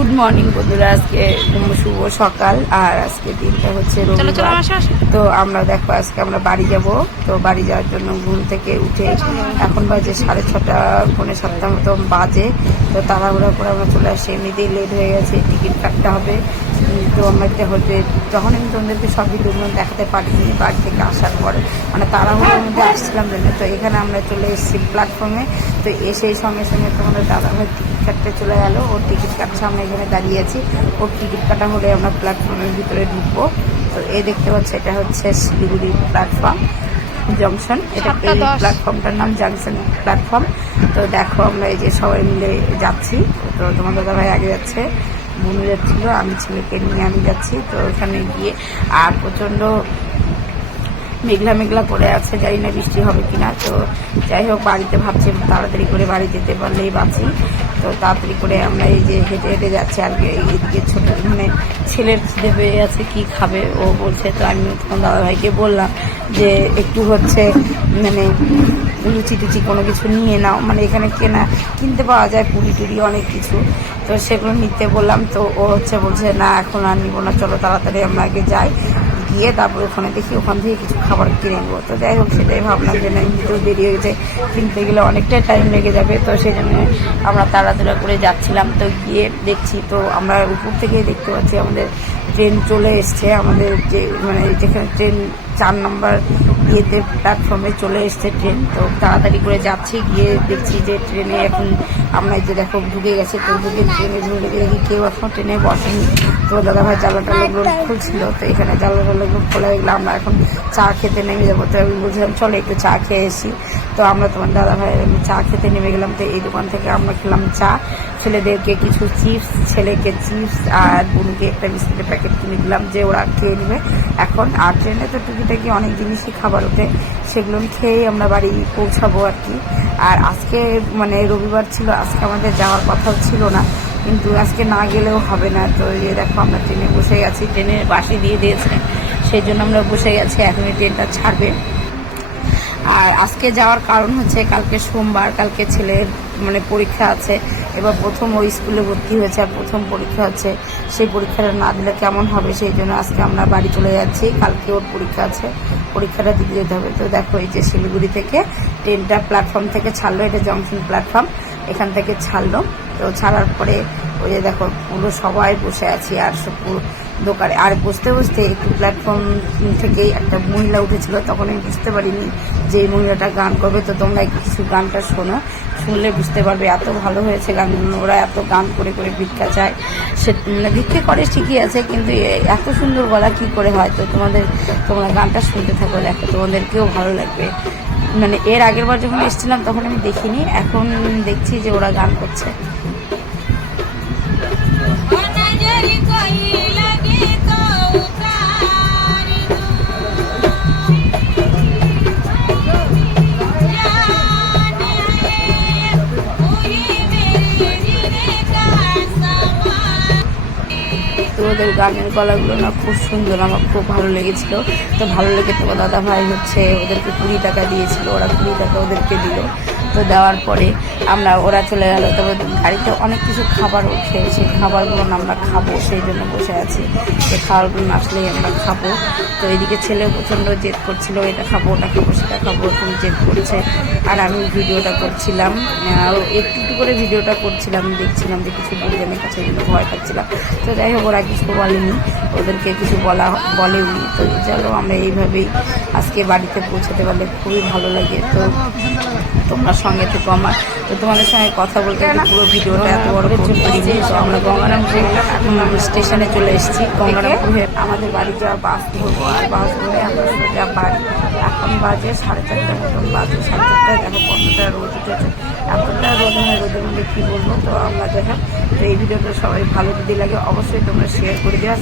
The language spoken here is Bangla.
গুড মর্নিং বন্ধুরা, আজকে শুভ সকাল। আর আজকে দিনটা হচ্ছে রবিবার। তো আমরা দেখো আজকে আমরা বাড়ি যাব। তো বাড়ি যাওয়ার জন্য ঘুম থেকে উঠে এখন বাজে 6:30 পৌনে 7টা মতো বাজে। তো তাড়াহুড়া করে আমরা চলে আসছি, এমনিতেই লেট হয়ে গেছে, টিকিট কাটতে হবে। তো আমাদের হচ্ছে তখন আমি তোমাদেরকে সব ভিডিওগুলো দেখাতে পারিনি বাড়ি থেকে আসার পরে, মানে তাড়াহুড়োর মধ্যে আসছিলাম জন্য। তো এখানে আমরা চলে এসেছি প্ল্যাটফর্মে। তো এসেই সঙ্গে সঙ্গে তোমাদের দাদাভাই টিকিট কাটতে চলে গেল। ওর টিকিট কাটছে, আমরা এখানে দাঁড়িয়ে আছি। ওর টিকিট কাটা হলে আমরা প্ল্যাটফর্মের ভিতরে ঢুকবো। তো এই দেখতে পাচ্ছি এটা হচ্ছে শিলিগুড়ি প্ল্যাটফর্ম জংশন। এটা এই প্ল্যাটফর্মটার নাম জংশন প্ল্যাটফর্ম। তো দেখো আমরা এই যে সবাই মিলে যাচ্ছি। তো তোমার দাদাভাই আগে যাচ্ছে, বোনু যাচ্ছিল, আমি ছেলেকে নিয়ে আমি যাচ্ছি। তো ওখানে গিয়ে আর প্রচণ্ড মেঘলা মেঘলা করে আছে, জানি না বৃষ্টি হবে কিনা। তো যাই হোক, বাড়িতে ভাবছি তাড়াতাড়ি করে বাড়ি যেতে পারলেই বাঁচি। তো তাড়াতাড়ি করে আমরা এই যে হেঁটে হেঁটে যাচ্ছি। আর এদিকে ছোট মানে ছেলের খিদে পেয়ে আছে, কি খাবে ও বলছে। তো আমি তখন দাদাভাইকে বললাম যে একটু হচ্ছে মানে লুচি টুচি কোনো কিছু নিয়ে নাও, মানে এখানে কিনতে পাওয়া যায় পুরি টুরি অনেক কিছু। তো সেগুলো নিতে বললাম। তো ও বলছে না এখন আর নিবো না, চলো তাড়াতাড়ি আমরা আগে যাই, গিয়ে তারপরে ওখানে দেখি ওখান থেকে কিছু খাবার কিনে নেবো। তো যাই হোক, সেটাই ভাবলাম যে না, এমনিতেও দেরি হয়ে গেছে, কিনতে গেলে অনেকটাই টাইম লেগে যাবে। তো সেই জন্য আমরা তাড়াতাড়ি করে যাচ্ছিলাম। তো গিয়ে দেখছি, তো আমরা উপর থেকে দেখতে পাচ্ছি আমাদের ট্রেন চলে এসছে। আমাদের যে মানে যেখানে ট্রেন 4 নম্বর ইয়েতে প্ল্যাটফর্মে চলে এসছে ট্রেন। তো তাড়াতাড়ি করে যাচ্ছি, গিয়ে দেখছি যে ট্রেনে এখন আমরা যে দেখো ঢুকে গেছে। তো ট্রেনে ঢুকে দেখি কেউ এখন ট্রেনে বসেনি। তো দাদাভাই জানলা টালাগুলো খুলছিল। তো এখানে জানলা টালাগুলো খোলা গেলে আমরা এখন চা খেতে নেমে যাবো। তো আমি বলছিলাম চলো একটু চা খেয়ে এসি। তো আমরা তোমার দাদাভাই চা খেতে নেমে গেলাম। তো এই দোকান থেকে আমরা খেলাম চা, ছেলেদেরকে কিছু চিপস, ছেলেকে চিপস আর বোনকে একটা বিস্কুটের প্যাকেট কিনে দিলাম যে ওরা খেয়ে নেবে এখন। আর ট্রেনে তো টুকিটাকি অনেক জিনিসই খাবার ওঠে, সেগুলো খেয়েই আমরা বাড়ি পৌঁছাবো আর কি। আর আজকে মানে রবিবার ছিল, আজকে আমাদের যাওয়ার কথাও ছিল না, কিন্তু আজকে না গেলেও হবে না। তো এই দেখো আমরা ট্রেনে বসে গেছি, ট্রেনের বাসে দিয়ে দিয়েছে, সেই জন্য আমরা বসে গেছি। এখনই ট্রেনটা ছাড়বে। আর আজকে যাওয়ার কারণ হচ্ছে কালকে সোমবার, কালকে ছেলের মানে পরীক্ষা আছে। এবার প্রথম ওই স্কুলে ভর্তি হয়েছে, আর প্রথম পরীক্ষা হচ্ছে, সেই পরীক্ষাটা না দিলে কেমন হবে, সেই জন্য আজকে আমরা বাড়ি চলে যাচ্ছি। কালকে ওর পরীক্ষা আছে, পরীক্ষাটা দিতে যেতে হবে। তো দেখো এই যে শিলিগুড়ি থেকে ট্রেনটা প্ল্যাটফর্ম থেকে ছাড়লো, এটা জংশন প্ল্যাটফর্ম, এখান থেকে ছাড়লো। তো ছাড়ার পরে ওই যে দেখো পুরো সবাই বসে আছি, আর সব পুরো দোকানে। আর বসতে বসতে একটু প্ল্যাটফর্ম থেকেই একটা মহিলা উঠেছিল, তখন আমি বুঝতে পারিনি যে এই মহিলাটা গান করবে। তো তোমরা কিছু গানটা শোনো, শুনলে বুঝতে পারবে এত ভালো হয়েছে গানগুলো। ওরা এত গান করে করে ভিক্ষা চায়, সে মানে ভিক্ষে করে ঠিকই আছে, কিন্তু এত সুন্দর গলা কী করে হয়। তো তোমরা গানটা শুনতে থাকো, দেখো তোমাদেরকেও ভালো লাগবে। মানে এর আগের বার যখন এসেছিলাম তখন আমি দেখিনি, এখন দেখছি যে ওরা গান করছে। তো ওদের গানের গলাগুলো না খুব সুন্দর, আমার খুব ভালো লেগেছিলো। তো ভালো লেগে তো দাদাভাই ওদেরকে 20 টাকা দিয়েছিল, ওরা 20 টাকা ওদেরকে দিল। তো দেওয়ার পরে ওরা চলে গেল। তবে গাড়িতে অনেক কিছু খাবার ওঠে, সেই খাবারগুলো আমরা খাবো, সেই জন্য বসে আছি যে খাবারগুলো আসলেই আমরা খাবো। তো এদিকে ছেলে প্রচণ্ড জেদ করছিল, এটা খাবো ওটা খাবো সেটা খাবো, এখন জেদ করছে। আর আমি ভিডিওটা করছিলাম, একটু একটু করে ভিডিওটা করছিলাম, দেখছিলাম যে কিছু বলবে না, কাছে ভয় পাচ্ছিলাম। তো যাই হোক, ওরা কিছু বলেনি, ওদেরকে কিছু বলেওনি। তো চলো আমরা এইভাবেই আজকে বাড়িতে পৌঁছাতে পারলে খুবই ভালো লাগে। তো তোমরা সঙ্গে থেকো আমার। তো তোমাদের সঙ্গে কথা বলতে পুরো ভিডিওটা এত বড় করতে পারিনি। তো আমরা গঙ্গারামপুর এখন স্টেশনে চলে এসেছি। গঙ্গারামপুরে আমাদের বাড়ি যাওয়া বাস ধরবো, আর বাস ধরে আমরা সোজা বাড়ি। এখন বাজে 4:30 মতন বাজে, 4:30। দেখো কতটা রোদ উঠেছে, এতটা রোদ, মানে রোদের মধ্যে কী বলবো। তো আমরা দেখো, তো এই ভিডিওটা সবাই ভালো যদি লাগে অবশ্যই তোমরা শেয়ার করে দেওয়া।